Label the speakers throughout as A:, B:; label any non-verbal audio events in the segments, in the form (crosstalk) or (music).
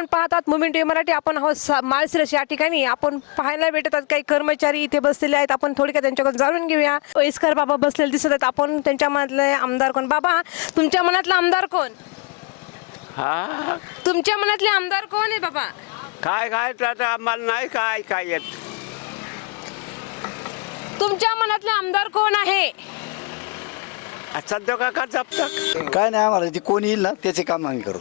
A: आपण पाहतात मुमेंट मराठी आपण आहोत माळशिरस या ठिकाणी. आपण पाहायला भेटतात काही कर्मचारी इथे बसलेले आहेत. आपण थोडक्यात त्यांच्याकडून जाणून घेऊया. वयस्कर बाबा बसलेले दिसत आहेत. आपण त्यांच्या मनातले आमदार कोण? बाबा तुमच्या मनातला आमदार कोण?
B: हा?
A: तुमच्या मनातले आमदार कोण आहे बाबा?
B: काय काय आम्हाला नाही काय काय येत?
A: तुमच्या मनातले आमदार कोण आहे?
B: सध्या का का जपतात?
C: काय नाही आम्हाला ते कोण येईल ना त्याचे काम आम्ही करू.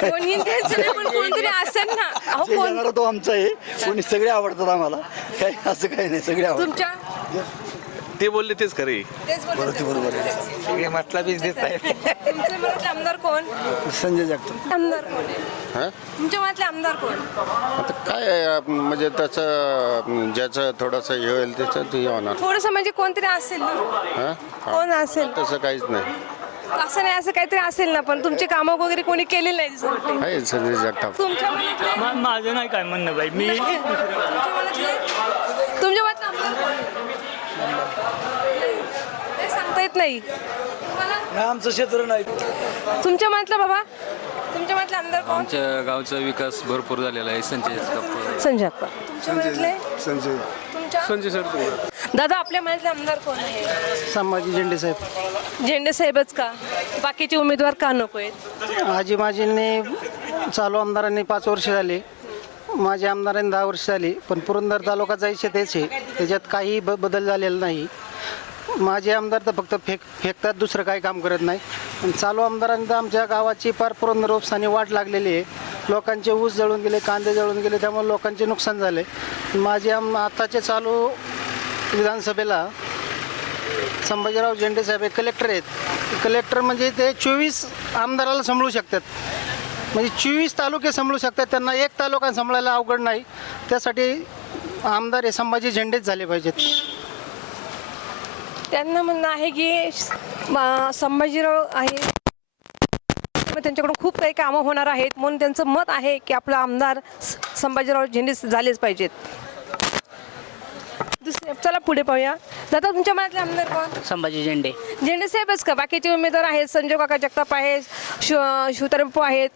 A: कोणी द्यायचं नाही, पण कोणतरी (laughs) असेल ना. अहो
C: जे
A: कोण
C: येणारा तो आमचा आहे. कोणी सगळे आवडतात आम्हाला. काय असं काही नाही सगळे आवडतात.
A: तुमच्या?
D: ते बोलले तेच खरे.
A: तेच.
C: बरोबर आहे.
D: सगळे म्हटला बिझनेस आहे
A: तुमच्या मनातले आमदार कोण?
C: संजय जगताप.
A: आमदार कोण? आहे?
E: हा?
A: तुमच्या मनातले आमदार कोण?
E: आता काय आहे, म्हणजे त्याचं ज्याचं थोडंसं हे होईल त्याचं ते होणार.
A: थोडस म्हणजे कोणतरी असेल ना.
E: हा?
A: कोण असेल?
E: तसं काहीच नाही.
A: असं नाही असं काहीतरी असेल ना पण तुमचे कामं वगैरे कोणी केलेली नाही दिसत. वाटते.
E: आहे संजय जगताप.
A: तुमच्या मनातले?
F: मा- माझं नाही काय म्हणणं बाई मी
A: तुमच्या मनातले तुमच्या मनातले आमदार कोण? नाही. ते सांगता येत नाही? तुम्हाला?
C: नाही आमचं क्षेत्र नाही.
A: तुमच्या मनातलं बाबा? तुमच्या मनातले आमदार कोण?
G: आमच्या गावचा विकास भरपूर झालेला आहे संजय
A: संजय अप्पा. तुमच्या मनातले?
C: संजय.
A: तुमच्या?
D: संजय सर
A: दादा आपल्या मनातले आमदार कोण आहे?
H: संभाजी झेंडे साहेब.
A: झेंडे साहेबच का? बाकीचे उमेदवार का नको आहेत?
H: आजी माजींनी चालू आमदारांनी पाच वर्ष झाले. माझे आमदारांनी दहा वर्ष झाली. पण पुरंदर तालुका जायचे तेच आहे त्याच्यात काही ब बदल झालेला नाही. माझे आमदार तर फक्त फेक फेकतात दुसरं काही काम करत नाही. पण चालू आमदारांनी तर आमच्या गावाची फार पूर्ण उपस्थानी वाट लागलेली आहे. लोकांचे ऊस जळून गेले कांदे जळून गेले त्यामुळे लोकांचे नुकसान झाले. माझे आम आत्ताचे चालू विधानसभेला संभाजीराव झेंडे साहेब हे कलेक्टर आहेत. कलेक्टर म्हणजे ते चोवीस आमदाराला सांभाळू शकतात. म्हणजे चोवीस तालुके सांभाळू शकतात त्यांना एक तालुका सांभाळायला अवघड नाही. त्यासाठी आमदार हे संभाजी झेंडेच झाले पाहिजेत.
A: त्यांना म्हणणं आहे की संभाजीराव आहे. त्यांच्याकडून खूप काही कामं होणार आहेत. म्हणून त्यांचं मत आहे की आपला आमदार संभाजीराव झेंडे झालेच पाहिजेत. दुसरे चला पुढे पाहूया. दादा तुमच्या मनातले आमदार कोण?
I: संभाजी झेंडे.
A: झेंडे साहेबच का? बाकीचे उमेदवार आहेत. संजय काका जगताप आहेत. शिव आहेत.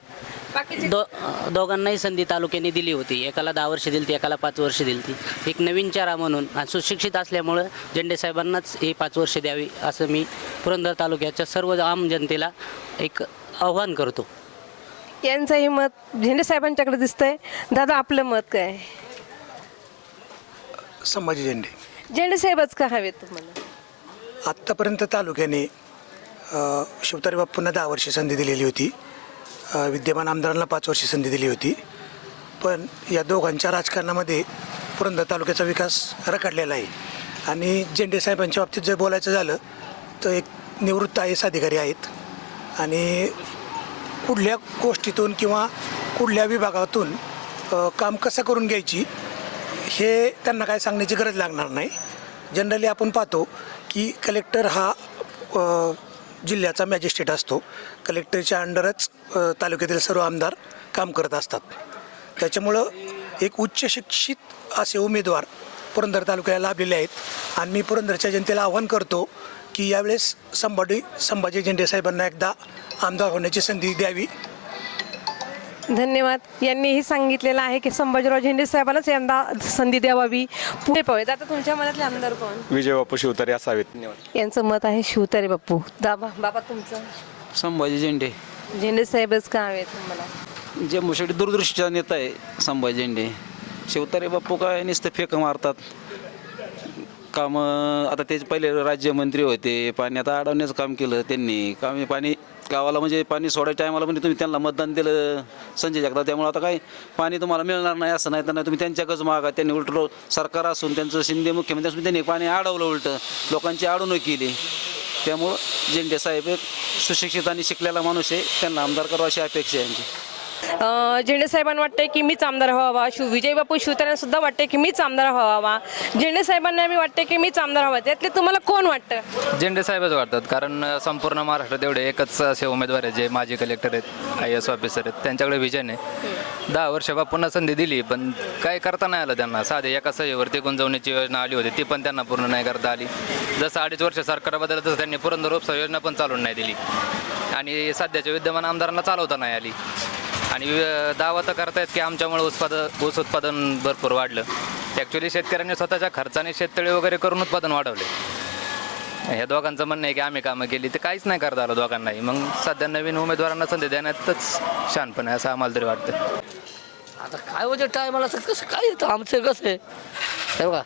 I: दो दोघांनाही संधी तालुक्याने दिली होती. एकाला दहा वर्ष दिली ती एकाला पाच वर्ष दिली ती एक नवीन चारा म्हणून आणि सुशिक्षित असल्यामुळं झेंडे साहेबांनाच हे पाच वर्ष द्यावी असं मी पुरंदर तालुक्याच्या सर्व आम जनतेला एक आव्हान करतो.
A: यांचंही मत झेंडे साहेबांच्याकडे दिसतंय. दादा आपलं मत काय?
J: संभाजी झेंडे.
A: झेंडे साहेबच का हवेत तुम्हाला?
J: आत्तापर्यंत तालुक्याने शिवतारे बाप्पूंना दहा वर्षे संधी दिलेली होती. विद्यमान आमदारांना पाच वर्ष संधी दिली होती. पण या दोघांच्या राजकारणामध्ये पुरंदर तालुक्याचा विकास रखडलेला आहे. आणि जेंडे साहेबांच्या बाबतीत जर बोलायचं झालं तर एक निवृत्त आय एस अधिकारी आहेत. आणि कुठल्या गोष्टीतून किंवा कुठल्या विभागातून काम कसं करून घ्यायची हे त्यांना काय सांगण्याची गरज लागणार नाही. जनरली आपण पाहतो की कलेक्टर हा जिल्ह्याचा मॅजिस्ट्रेट असतो. कलेक्टरच्या अंडरच तालुक्यातील सर्व आमदार काम करत असतात. त्याच्यामुळं एक उच्च शिक्षित असे उमेदवार पुरंदर तालुक्याला लाभलेले आहेत. आणि मी पुरंदरच्या जनतेला आव्हान करतो की यावेळेस संभाजी संभाजी झेंडे साहेबांना एकदा आमदार होण्याची संधी द्यावी.
A: धन्यवाद. यांनीही सांगितलेलं आहे की संभाजीराव झेंडे साहेबांनाच यंदा संधी द्यावावी. पुढे पाहूयात. आता तुमच्या मनातले आमदार कोण?
D: विजय बापू शिवतारे असावेत
A: यांचं मत आहे शिवतारे बाप्पू दाबा बाबा तुमचं?
G: संभाजी झेंडे.
A: झेंडे साहेबच का हवेत तुम्हाला?
G: जे मुशेडी दूरदृष्टीचा नेता आहे संभाजी झेंडे. शिवतारे बाप्पू काय नुसतं फेक मारतात. कामं आता ते पहिले राज्यमंत्री होते. पाणी आता अडवण्याचं काम केलं त्यांनी. कामी पाणी गावाला म्हणजे पाणी सोडायच्या टायमाला म्हणजे तुम्ही त्यांना मतदान दिलं संजय जगदा त्यामुळे आता काय पाणी तुम्हाला मिळणार नाही असं नाही तर नाही तुम्ही त्यांच्याकच मागा त्यांनी उलट सरकार असून त्यांचं शिंदे मुख्यमंत्री असून त्यांनी पाणी अडवलं उलटं लोकांची अडवणूक केली. त्यामुळं जेंडे साहेब एक सुशिक्षित आणि शिकलेला माणूस आहे त्यांना आमदार करावं अशी अपेक्षा आहे आमची.
A: झेंडे साहेबांना वाटतंय की मीच आमदार व्हावा. शिव विजय बापू शिवतारे सुद्धा वाटते की मीच आमदार व्हावा. झेंडे साहेबांना मी वाटते की मीच आमदार व्हावा. त्यातले तुम्हाला कोण वाटतं?
G: झेंडे साहेबच वाटतात. कारण संपूर्ण महाराष्ट्रात एवढे एकच असे उमेदवार आहेत जे माजी कलेक्टर आहेत आय एस ऑफिसर आहेत. त्यांच्याकडे विजन आहे. दहा वर्ष पुन्हा संधी दिली पण काय करता नाही आलं त्यांना. साधे एका सहीवरती गुंजवण्याची योजना आली होती ती पण त्यांना पूर्ण नाही करता आली. जसं अडीच वर्ष सरकार बदललं तसं त्यांनी पुरंदर उपसा योजना पण चालून नाही दिली. आणि सध्याच्या विद्यमान आमदारांना चालवता नाही आली.
K: आणि दावा तर करतायत की आमच्यामुळे उत्पादन ऊस उत्पादन भरपूर वाढलं. ॲक्च्युली शेतकऱ्यांनी स्वतःच्या खर्चाने शेततळे वगैरे करून उत्पादन वाढवले. ह्या दोघांचं म्हणणं आहे की आम्ही कामं केली ते काहीच नाही करता आलं दोघांनाही. मग सध्या नवीन उमेदवारांना संधी देण्यातच शानपण आहे असं आम्हाला तरी वाटतं.
F: आता काय होतं टायमाला असं कसं काय येतं? आमचं कसं आहे? हे बघा.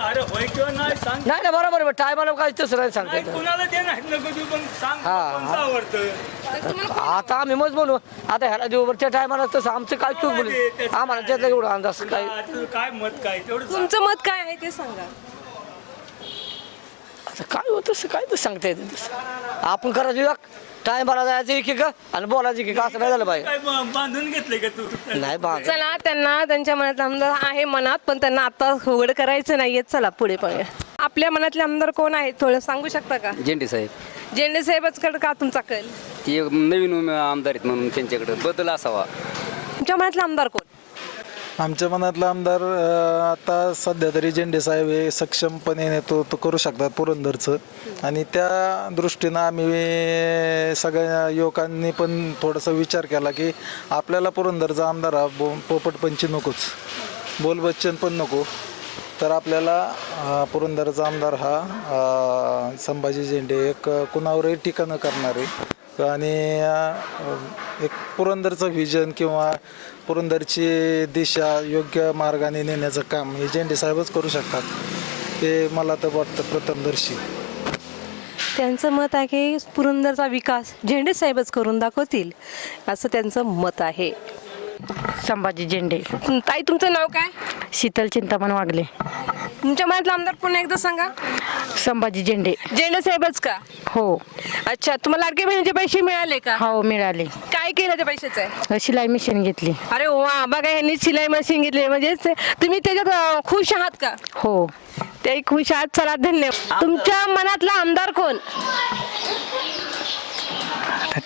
L: अरे होय किंवा नाही सांग.
F: नाही नाही बरोबर आहे टायमाला काय तसं नाही सांगता
L: नाही कुणाला ते नाही नको तू पण सांग
F: हा,
L: कोणतं
F: हा.
L: आवडतं.
F: आता आम्ही मग बोलू. आता ह्याला देऊ त्या टायमाला तसं आमचं काय चूक बोलू? आम्हाला त्याचा एवढा अंदाज काय?
L: हा, तुझं काय मत काय? तेवढं सांग.
A: तुमचं मत काय आहे ते सांगा.
F: आता काय होतं तसं काय तर सांगता येतं तसं. आपण करायचं टायमाला जायचं एक एक आणि बोलायचं एक असं नाही झालं पाहिजे.
L: काय बा- बांधून घेतलंय का तू?
F: नाही बांध
A: चला त्यांना त्यांच्या मनातला आमदार आहे मनात पण त्यांना आता उघड करायचं नाहीये. चला पुढे पाहूया. आपल्या मनातले आमदार कोण आहेत? थोडं सांगू शकता का?
I: झेंडे साहेब.
A: झेंडे साहेबचकडे का तुमचा कल?
I: ती एक नवीन आमदार आहेत म्हणून त्यांच्याकडे. बदल असावा.
A: तुमच्या मनातला आमदार कोण?
C: आमच्या मनातला आमदार आता सध्या तरी झेंडे साहेब हे सक्षमपणे नेतृत्व करू शकतात पुरंदरचं. आणि त्या दृष्टीनं आम्ही सगळ्या युवकांनी पण थोडासा विचार केला की आपल्याला पुरंदरचा आमदार हा बो पोपटपंची नकोच. बोल बच्चन पण नको. तर आपल्याला पुरंदरचा आमदार हा संभाजी झेंडे एक कुणावरही टीका न करणारे आणि एक पुरंदरचं व्हिजन किंवा पुरंदरची दिशा योग्य मार्गाने नेण्याचं काम हे झेंडे साहेबच करू शकतात ते मला तर वाटतं प्रथमदर्शी
A: त्यांचं मत आहे की पुरंदरचा विकास झेंडे साहेबच करून दाखवतील असं त्यांचं मत आहे.
M: संभाजी झेंडे.
A: ताई तुमचं नाव काय?
M: शीतल चिंतामण वागले.
A: तुमच्या मनातला आमदार पुन्हा एकदा सांगा?
M: संभाजी झेंडे.
A: झेंडे साहेबच का?
M: हो.
A: अच्छा तुम्हाला लाडके बहिणीचे पैसे मिळाले का?
M: हो मिळाले.
A: काय केलं त्या पैशाचं?
M: शिलाई मशीन घेतली.
A: अरे वा बघा यांनी शिलाई मशीन घेतली. म्हणजे तुम्ही त्याच्यात खुश आहात का?
M: हो.
A: ते खुश आहात चला धन्यवाद. तुमच्या मनातला आमदार कोण?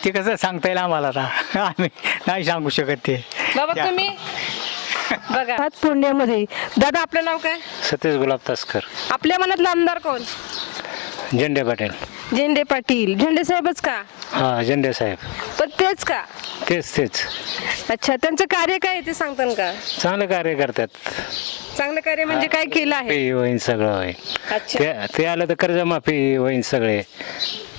F: ते कसं सांगता येईल आम्हाला आता? (laughs) आम्ही नाही सांगू शकत ते.
A: बाबा तुम्ही? बघा. हात पुण्यामध्ये. दादा आपलं नाव काय?
F: सतीश गुलाब तस्कर.
A: आपल्या मनातला आमदार कोण?
F: झेंडे पाटील.
A: झेंडे पाटील. झेंडे साहेबच का?
F: हा झेंडे साहेब.
A: पण तेच का?
F: तेच तेच.
A: अच्छा त्यांचं कार्य काय आहे ते सांगतान का?
F: चांगलं कार्य करतात.
A: चांगलं कार्य म्हणजे काय केलं आहे?
F: होईन सगळं होईल
A: अच्छा.
F: ते ते आलं तर कर्जमाफी होईन सगळे.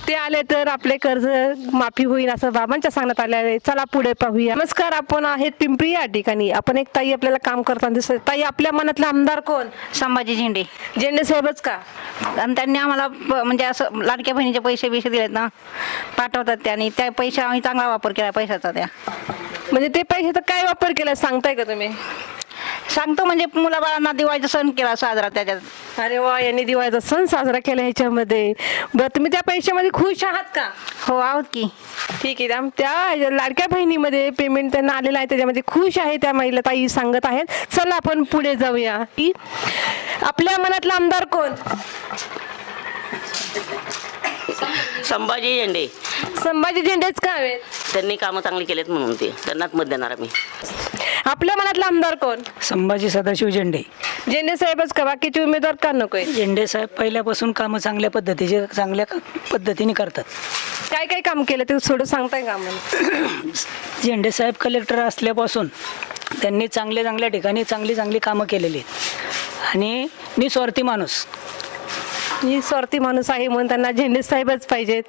A: ते आले तर आपले कर्ज माफी होईल असं बाबांच्या सांगण्यात आले आहे. चला पुढे पाहूया. नमस्कार आपण आहेत पिंपरी या ठिकाणी. आपण एक ताई आपल्याला काम करताना दिसत ताई आपल्या मनातला आमदार कोण?
M: संभाजी झेंडे.
A: झेंडे साहेबच का?
M: आणि त्यांनी आम्हाला प- म्हणजे असं लाडक्या बहिणीचे पैसे बिसे दिलेत ना पाठवतात त्यांनी त्या पैसे आम्ही चांगला वापर केला पैशाचा त्या.
A: म्हणजे ते पैशाचा काय वापर केला सांगताय का तुम्ही?
M: सांगतो म्हणजे मुलाबाळांना दिवाळीचा सण केला साजरा त्याच्यात.
A: अरे वा यांनी दिवाळीचा सण साजरा केला ह्याच्यामध्ये. बरं तुम्ही त्या पैशामध्ये खुश आहात का?
M: हो आहोत की.
A: ठीक आहे त्या लाडक्या बहिणीमध्ये पेमेंट त्यांना आलेलं आहे त्याच्यामध्ये खुश आहे त्या महिला ताई सांगत आहेत. चला आपण पुढे जाऊया. की आपल्या मनातला आमदार कोण?
I: संभाजी झेंडे.
A: संभाजी झेंडेच का हवेत
I: त्यांनी कामं चांगली केलेत म्हणून ते. त्यांनाच मत देणार आम्ही.
A: आपल्या मनातला आमदार कोण?
F: संभाजी सदाशिव झेंडे.
A: झेंडे साहेबच का बाकीचे उमेदवार का नकोय?
F: झेंडे साहेब पहिल्यापासून कामं चांगल्या पद्धतीचे चांगल्या पद्धतीने करतात.
A: काय काय काम केलं? ते थोडं सांगताय का आम्हाला? (clears throat)
F: झेंडे साहेब कलेक्टर असल्यापासून त्यांनी चांगल्या चांगल्या ठिकाणी चांगली चांगली कामं केलेली आहेत. आणि निस्वार्थी माणूस.
A: ही स्वार्थी माणूस आहे म्हणून त्यांना झेंडे साहेबच पाहिजेत.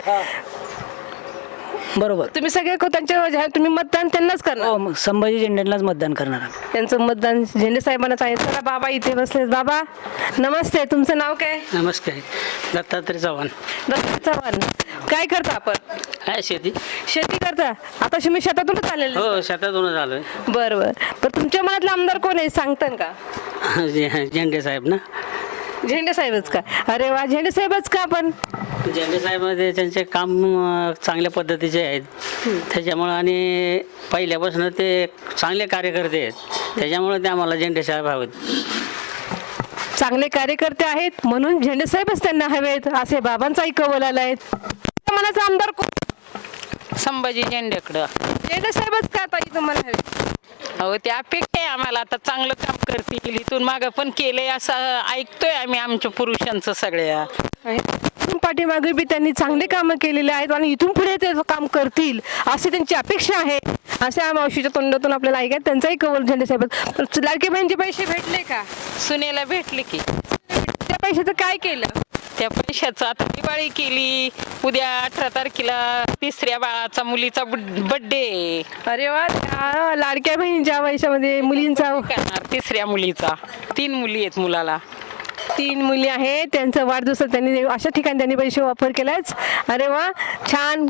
F: बरोबर.
A: तुम्ही सगळे को- त्यांच्या तुम्ही मतदान त्यांनाच करणार.
F: हो मग संभाजी झेंडेलाच मतदान करणार आम्ही.
A: त्यांचं मतदान झेंडे साहेबांनाच आहे. चला बाबा इथे बसले बाबा नमस्ते. तुमचं नाव काय?
F: नमस्कार दत्तात्रय चव्हाण.
A: दत्त चव्हाण. काय करता आपण?
F: काय शेती?
A: शेती करता? आता तुम्ही शेतातूनच आलेले
F: हो शेतातूनच आलोय.
A: बरं बरं. पण तुमच्या मनातला आमदार कोण आहे? सांगतान का? (laughs)
F: झेंडे साहेब ना?
A: झेंडे साहेबच का? अरे वा झेंडे साहेबच का आपण
F: झेंडे साहेबांमध्ये त्यांचे काम अं, चांगल्या पद्धतीचे आहेत. त्याच्यामुळं आणि पहिल्यापासून ते चांगले कार्यकर्ते आहेत. त्याच्यामुळे ते आम्हाला झेंडे साहेब हवेत.
A: चांगले कार्यकर्ते आहेत म्हणून झेंडे साहेबच त्यांना हवेत असे बाबांचाही कवल आलाय. मनाचा आमदार कोण?
M: संभाजी झेंडेकडं.
A: झेंडे साहेबच का ताई तुम्हाला? हवे
M: हो ते अपेक्षा आहे आम्हाला. आता चांगलं काम करतील इथून मागं पण केलंय असं ऐकतोय आम्ही आमच्या पुरुषांचं सगळ्या.
A: इथून पाठीमागे बी त्यांनी चांगले कामं केलेले आहेत आणि इथून पुढे ते काम करतील अशी त्यांची अपेक्षा आहे. असे या मावशीच्या तोंडातून आपल्याला ऐकत त्यांचाही कवल झेंडे साहेब. लाडके बहिणीचे पैसे भेटले का?
M: सुनेला भेटले की.
A: त्या पैशाचं काय केलं?
M: त्या पैशाचं आता दिवाळी केली. उद्या अठरा तारखेला तिसऱ्या बाळाचा मुलीचा बड्डे
A: अरे वा त्या लाडक्या बहिणीच्या पैशामध्ये मुलींचा
M: करणार तिसऱ्या मुलीचा? तीन मुली आहेत मुलाला.
A: तीन मुली आहेत त्यांचा वाढदिवस त्यांनी अशा ठिकाणी त्यांनी पैसे वापर केलाच अरे वा छान.